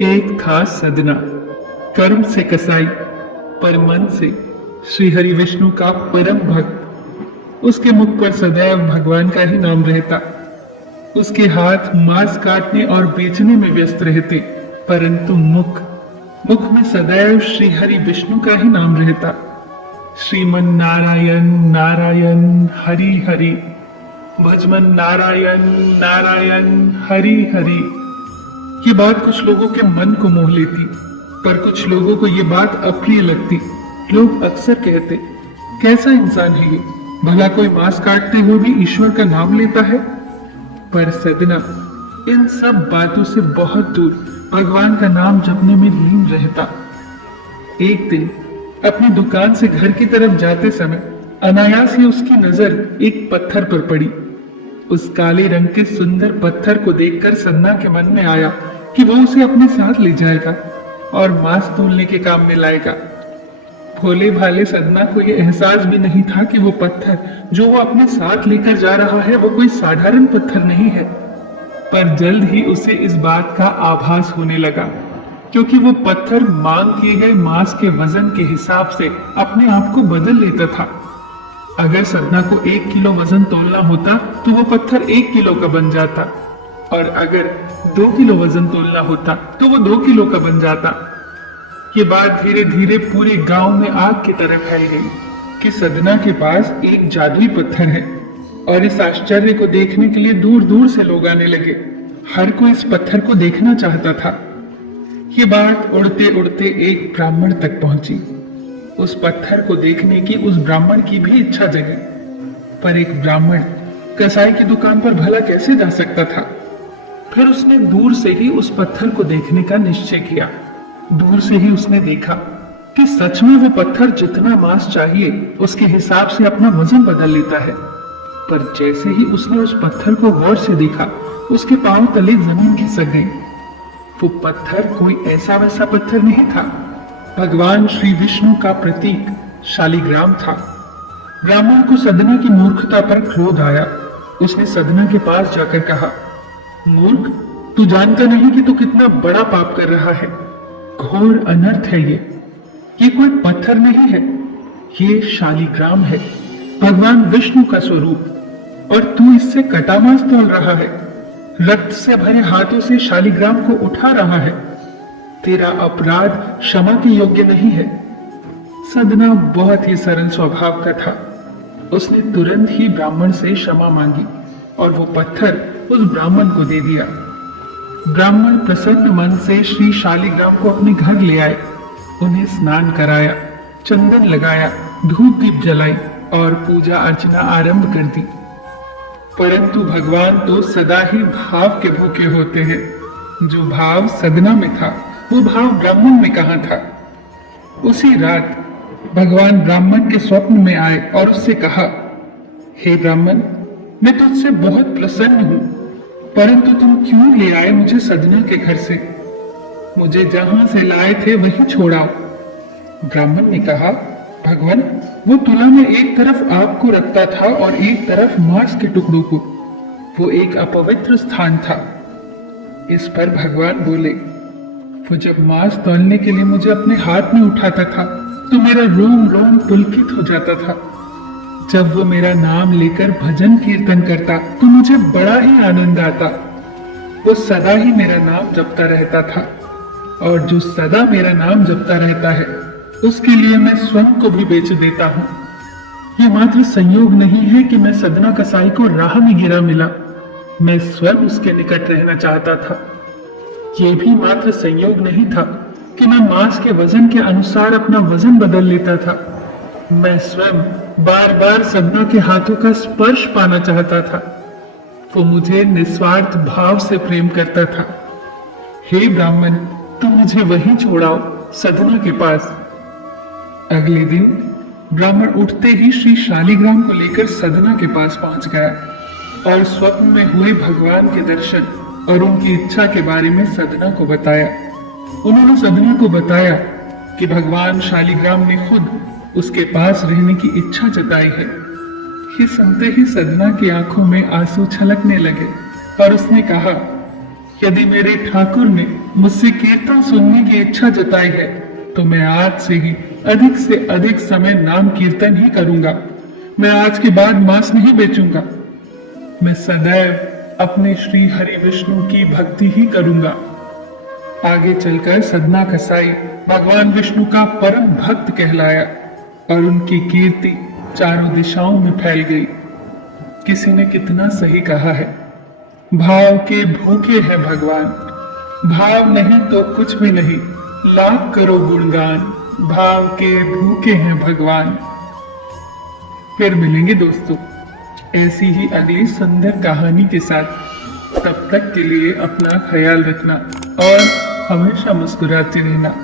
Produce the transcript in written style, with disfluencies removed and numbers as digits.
एक था सदना, कर्म से कसाई पर मन से श्री हरि विष्णु का परम भक्त। उसके मुख पर सदैव भगवान का ही नाम रहता। उसके हाथ मांस काटने और बेचने में व्यस्त रहते, परंतु मुख में सदैव श्री हरि विष्णु का ही नाम रहता। श्रीमन नारायण नारायण हरि हरि, भजमन नारायण नारायण हरि हरि। ये बात कुछ लोगों के मन को मोह लेती, पर कुछ लोगों को ये बात अप्रिय लगती। लोग अक्सर कहते, कैसा इंसान है ये, भला कोई मांस काटते हुए भी ईश्वर का नाम लेता है। पर सदना इन सब बातों से बहुत दूर भगवान का नाम जपने में लीन रहता। एक दिन अपनी दुकान से घर की तरफ जाते समय अनायास ही उसकी नजर एक पत्थर पर पड़ी। उस काले रंग के सुंदर पत्थर को देखकर सदना के मन में आया कि वो उसे अपने साथ ले जाएगा और मांस तोलने के काम में लाएगा। भोले भाले सदना को यह एहसास भी नहीं था कि वो पत्थर जो वो अपने साथ लेकर जा रहा है वो कोई साधारण पत्थर नहीं है। पर जल्द ही उसे इस बात का आभास होने लगा, क्योंकि वो पत्थर मांग किए गए मांस के वजन के हिसाब से अपने आप को बदल लेता था। अगर सदना को 1 किलो वजन तोलना होता तो वो पत्थर 1 किलो का बन जाता, और अगर 2 किलो वजन तोलना होता तो वो 2 किलो का बन जाता। ये बात धीरे धीरे पूरे गांव में आग की तरह फैल गई कि सदना के पास एक जादुई पत्थर है, और इस आश्चर्य को देखने के लिए दूर दूर से लोग आने लगे। हर कोई इस पत्थर को देखना चाहता था। ये बात उड़ते उड़ते एक ब्राह्मण तक पहुंची। उस पत्थर को देखने की उस ब्राह्मण की भी इच्छा जगी, पर एक ब्राह्मण कसाई की दुकान पर भला कैसे जा सकता था। फिर उसने दूर से ही उस पत्थर को देखने का निश्चय किया। दूर से ही उसने देखा कि सच में वो पत्थर जितना मांस चाहिए उसके हिसाब से अपना वजन बदल लेता है। पर जैसे ही उसने उस पत्थर को गौर से देखा, उसके पांव तले जमीन खिसक गई। वो पत्थर कोई ऐसा वैसा पत्थर नहीं था, भगवान श्री विष्णु का प्रतीक शालिग्राम था। ब्राह्मण को सदना की मूर्खता पर क्रोध आया। उसने सदना के पास जाकर कहा, मूर्ख, तू जानता नहीं कि तू कितना बड़ा पाप कर रहा है। घोर अनर्थ है ये कोई पत्थर नहीं है, ये शालिग्राम है, भगवान विष्णु का स्वरूप, और तू इससे कटा मांस तोल रहा है। रक्त से भरे हाथों से शालिग्राम को उठा रहा है। तेरा अपराध क्षमा के योग्य नहीं है। सदना बहुत ही सरल स्वभाव का था। उसने तुरंत ही ब्राह्मण से क्षमा मांगी और वो पत्थर उस ब्राह्मण को दे दिया। ब्राह्मण प्रसन्न मन से श्री शालिग्राम को अपने घर ले आए, उन्हें स्नान कराया, चंदन लगाया, धूप दीप जलाई और पूजा अर्चना आरंभ कर दी। परंतु भगवान तो सदा ही भाव के भूखे होते हैं। जो भाव सदना में था वो भाव ब्राह्मण में कहाँ था। उसी रात भगवान ब्राह्मण के स्वप्न में आए और उससे कहा, हे ब्राह्मण, मैं तुझसे बहुत प्रसन्न हूं, परंतु तुम क्यों ले आए मुझे सदना के घर से? मुझे जहां से लाए थे वहीं छोड़ाओ। ब्राह्मण ने कहा, भगवान, वो तुला में एक तरफ आग को रखता था और एक तरफ मांस के टुकड़ों को। वो एक अपवित्र स्थान था। इस पर भगवान बोले, वो जब मांस तौलने के लिए मुझे अपने हाथ में उठाता था तो मेरा रोम रोम पुलकित हो जाता था। जब वो मेरा नाम लेकर भजन कीर्तन करता तो मुझे बड़ा ही आनंद आता। वो सदा ही मेरा नाम जपता रहता था, और जो सदा मेरा नाम जपता रहता है उसके लिए मैं स्वयं को भी बेच देता हूँ। ये मात्र संयोग नहीं है कि मैं सदना कसाई को राह में गिरा मिला, मैं स्वयं उसके निकट रहना चाहता था। ये भी मात्र संयोग नहीं था कि मैं मांस के वजन के अनुसार अपना वजन बदल लेता था। मैं स्वयं बार बार सदना के हाथों का स्पर्श पाना चाहता था। वो मुझे निस्वार्थ भाव से प्रेम करता था। हे ब्राह्मण, तुम मुझे वहीं छोड़ाओ, सदना के पास। अगले दिन ब्राह्मण उठते ही श्री शालिग्राम को लेकर सदना के पास पहुंच गया और स्वप्न में हुए भगवान के दर्शन और उनकी इच्छा के बारे में सदना को बताया। उन्होंने सदना को बताया कि भगवान शालिग्राम ने खुद उसके पास रहने की इच्छा जताई है। ये सुनते ही सदना की आंखों में आंसू छलकने लगे और उसने कहा, यदि मेरे ठाकुर ने मुझसे कीर्तन सुनने की इच्छा जताई है तो मैं आज से अधिक समय नाम कीर्तन ही करूंगा। मैं आज के बाद मांस नहीं बेचूंगा। मैं सदैव अपने श्री हरि विष्णु की भक्ति ही करूंगा। आगे चलकर सदना कसाई भगवान विष्णु का परम भक्त कहलाया और उनकी कीर्ति चारों दिशाओं में फैल गई। किसी ने कितना सही कहा है, भाव के भूखे हैं भगवान, भाव नहीं तो कुछ भी नहीं, लाख करो गुणगान, भाव के भूखे हैं भगवान। फिर मिलेंगे दोस्तों ऐसी ही अगली सुंदर कहानी के साथ। तब तक के लिए अपना ख्याल रखना और हमेशा मुस्कुराते रहना।